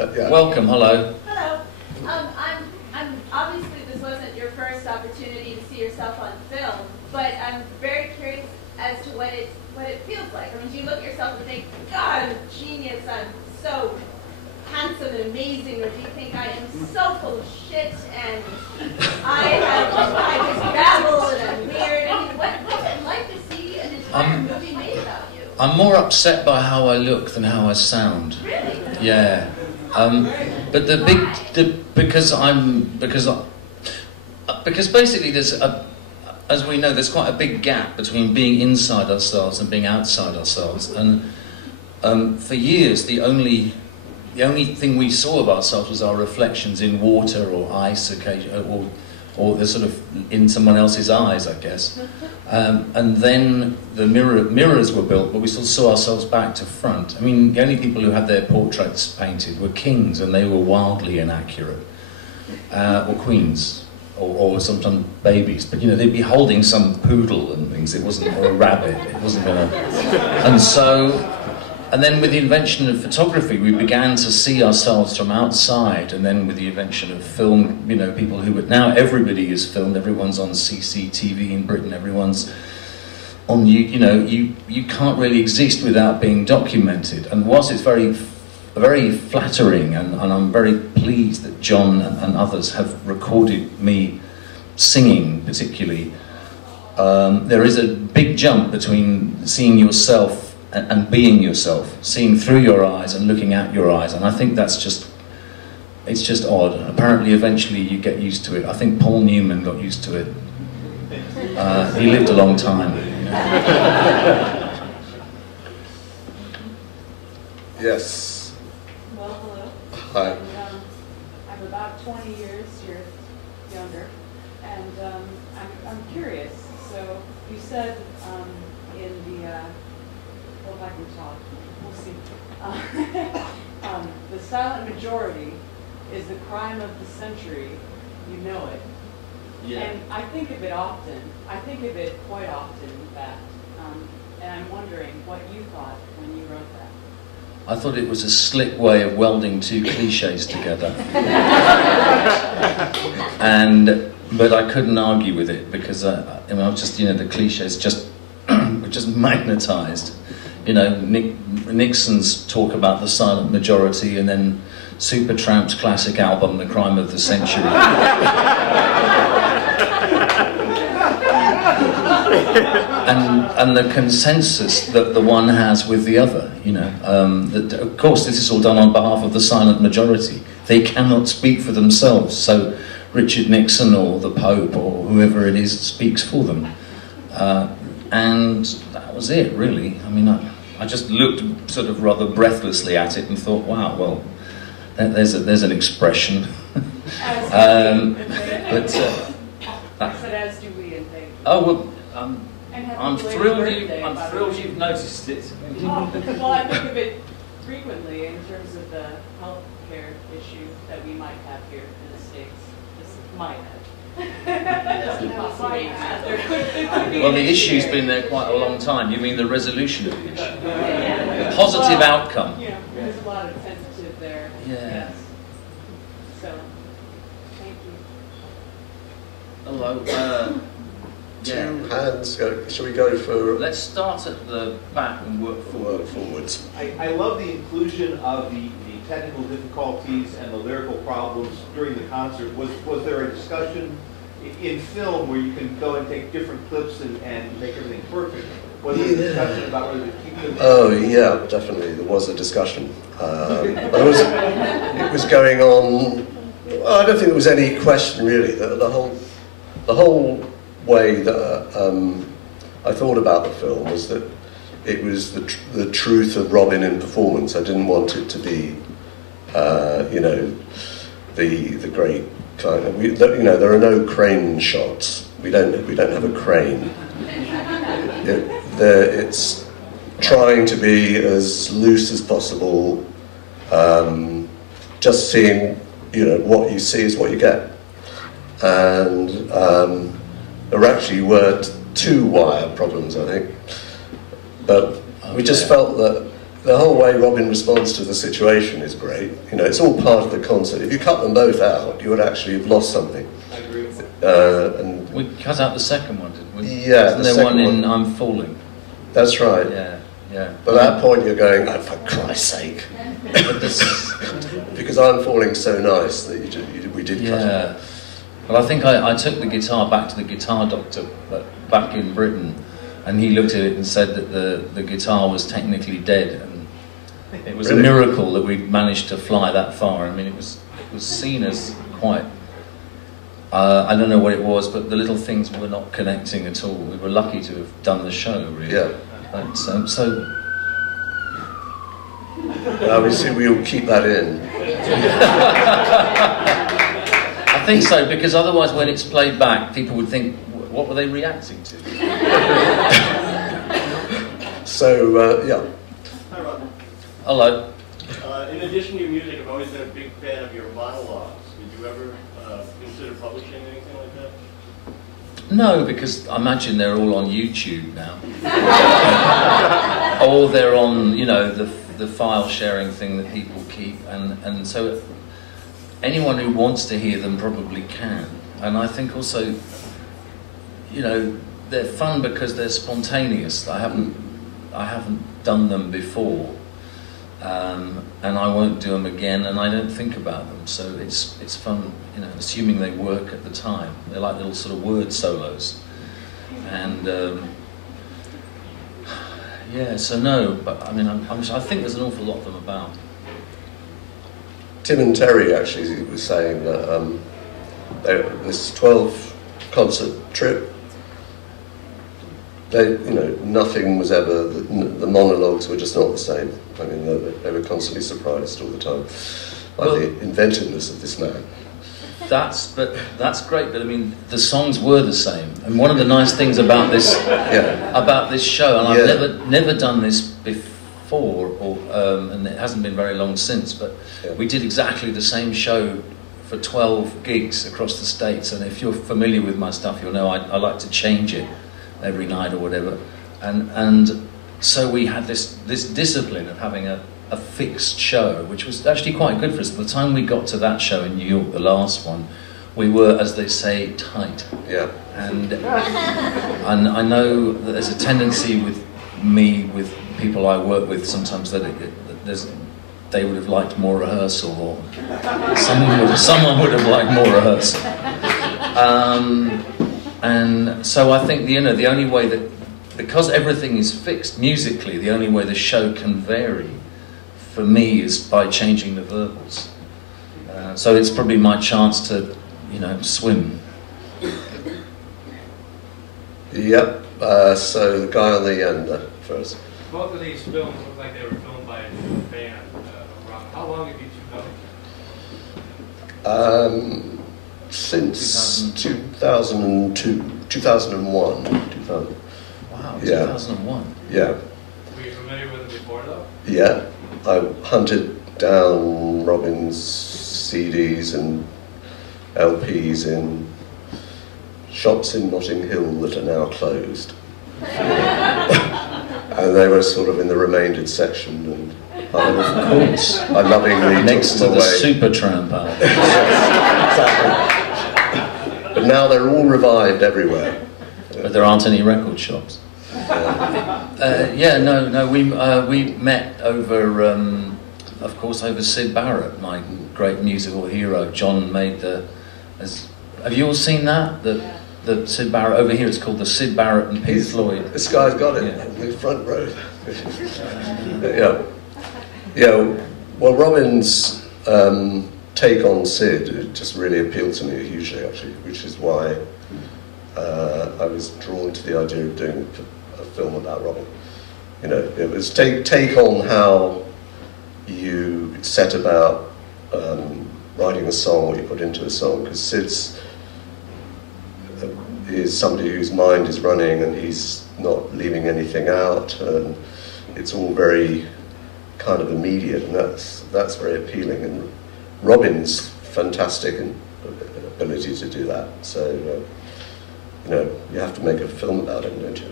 Yeah. Welcome, hello. Hello. I'm obviously this wasn't your first opportunity to see yourself on film, but I'm very curious as to what it feels like. I mean, do you look at yourself and think, God, I'm a genius, I'm so handsome and amazing, or do you think I am so full of shit and I just babble and I'm weird? I mean, what's it like to see an entire movie made about you? I'm more upset by how I look than how I sound. Really? Yeah. But because basically as we know, there's quite a big gap between being inside ourselves and being outside ourselves. And for years, the only thing we saw of ourselves was our reflections in water or ice, or the sort of in someone else's eyes, I guess. And then the mirrors were built, but we still saw ourselves back to front. I mean, the only people who had their portraits painted were kings, and they were wildly inaccurate, or queens, or sometimes babies. But you know, they'd be holding some poodle and things. It wasn't, or a rabbit. It wasn't gonna. And so. And then with the invention of photography, we began to see ourselves from outside, and then with the invention of film, you know, people who would, now everybody is filmed, everyone's on CCTV in Britain, everyone's on, you know, you can't really exist without being documented. And whilst it's very flattering, and I'm very pleased that John and others have recorded me singing particularly, there is a big jump between seeing yourself and being yourself, seeing through your eyes and looking at your eyes, and I think that's it's just odd. Apparently, eventually you get used to it. I think Paul Newman got used to it. He lived a long time. Yes. Well, hello. Hi. And, I'm about 20 years younger, and I'm curious. So you said in the if I can talk, we'll see. The silent majority is the crime of the century. You know it. Yeah. And I think of it often. I think of it quite often, in fact. And I'm wondering what you thought when you wrote that. I thought it was a slick way of welding two cliches together. But I couldn't argue with it because I was just, you know, the cliches just were just magnetized. You know, Nixon's talk about the silent majority, and then Supertramp's classic album, The Crime of the Century. and the consensus that the one has with the other, you know. That, of course, this is all done on behalf of the silent majority. They cannot speak for themselves, so Richard Nixon or the Pope or whoever it is speaks for them. And that was it, really. I mean, I just looked sort of rather breathlessly at it and thought, wow, well, there's an expression. As do we, in faith. Oh, well, I'm thrilled you've noticed it. Well, I think of it frequently in terms of the healthcare issue that we might have here in the States. Just might have. Well, the issue's been there quite a long time. You mean the resolution of the issue? The positive outcome. Yeah, there's a lot of sensitive there. Yeah. Yes. So, thank you. Hello. Two hands. Shall we go for? Let's start at the back and work forwards. I love the inclusion of the technical difficulties and the lyrical problems during the concert. Was there a discussion in film where you can go and take different clips and make everything perfect? Was there a discussion about whether to keep them? Oh yeah, definitely. There was a discussion. It was going on. Well, I don't think there was any question really. The whole way that I thought about the film was that it was the truth of Robyn in performance. I didn't want it to be, you know, the great kind of. You know, there are no crane shots. We don't have a crane. It's trying to be as loose as possible. Just seeing, you know, what you see is what you get. And there actually were two wire problems, I think. But we just felt that the whole way Robyn responds to the situation is great. You know, it's all part of the concert. If you cut them both out, you would actually have lost something. I agree. And We cut out the second one, didn't we? Yeah, Isn't there one in I'm Falling? that's right. Yeah, yeah. But at that point, you're going, oh, for Christ's sake. But this, Because I'm Falling so nice that we did cut it. yeah. Well, I think I took the guitar back to the guitar doctor back in Britain, and he looked at it and said that the guitar was technically dead, and it was Really? a miracle that we'd managed to fly that far. I mean, it was seen as quite, I don't know what it was, but the little things were not connecting at all. We were lucky to have done the show, really. Yeah. But, Obviously, we'll keep that in. I think so, because otherwise when it's played back, people would think, what were they reacting to? So, yeah. Hi, Robyn. Hello. In addition to your music, I've always been a big fan of your monologues. Did you ever consider publishing anything like that? No, because I imagine they're all on YouTube now. Or they're on, you know, the file sharing thing that people keep, and so anyone who wants to hear them probably can. And I think also, you know, they're fun because they're spontaneous. I haven't done them before, and I won't do them again, and I don't think about them. So it's fun, you know, assuming they work at the time. They're like little sort of word solos, and yeah. So no, but I mean, I think there's an awful lot of them about. Tim and Terry actually was saying that this 12 concert trip, you know, nothing was ever, the monologues were just not the same. I mean, they were constantly surprised all the time by the inventiveness of this man. That's great, but I mean, the songs were the same. And one of the nice things about this show, and I've never done this before, and it hasn't been very long since, but we did exactly the same show for 12 gigs across the States. And if you're familiar with my stuff, you'll know I like to change it every night or whatever. And so we had this discipline of having a fixed show, which was actually quite good for us. By the time we got to that show in New York, the last one, we were, as they say, tight. Yeah. And I know that there's a tendency with people I work with sometimes that they would have liked more rehearsal, or someone would have liked more rehearsal. And so I think the only way that, because everything is fixed musically, the only way the show can vary for me is by changing the verbals. So it's probably my chance to, you know, swim. Yep. So the guy on the end first. Both of these films look like they were filmed by a new band. How long have you two known? Since 2002, 2001. 2000. Wow, Yeah. 2001. Yeah. Were you familiar with it before, though? Yeah. I hunted down Robyn's CDs and LPs in shops in Notting Hill that are now closed. And they were sort of in the remaindered section, and of course, I lovingly Next took to them the away. Supertramp album. Exactly. But now they're all revived everywhere. But there aren't any record shops. We met over, of course, over Syd Barrett, my great musical hero. John made have you all seen that? The Syd Barrett, over here it's called the Syd Barrett and Pink Floyd. This guy's got it in the front row. Yeah. Well, Robyn's take on Syd, it just really appealed to me hugely, actually, which is why I was drawn to the idea of doing a film about Robyn. You know, it was take on how you set about writing a song, what you put into a song, because Syd's is somebody whose mind is running and he's not leaving anything out, and it's all very kind of immediate, and that's very appealing. And Robyn's fantastic ability to do that. So you know, you have to make a film about him, don't you?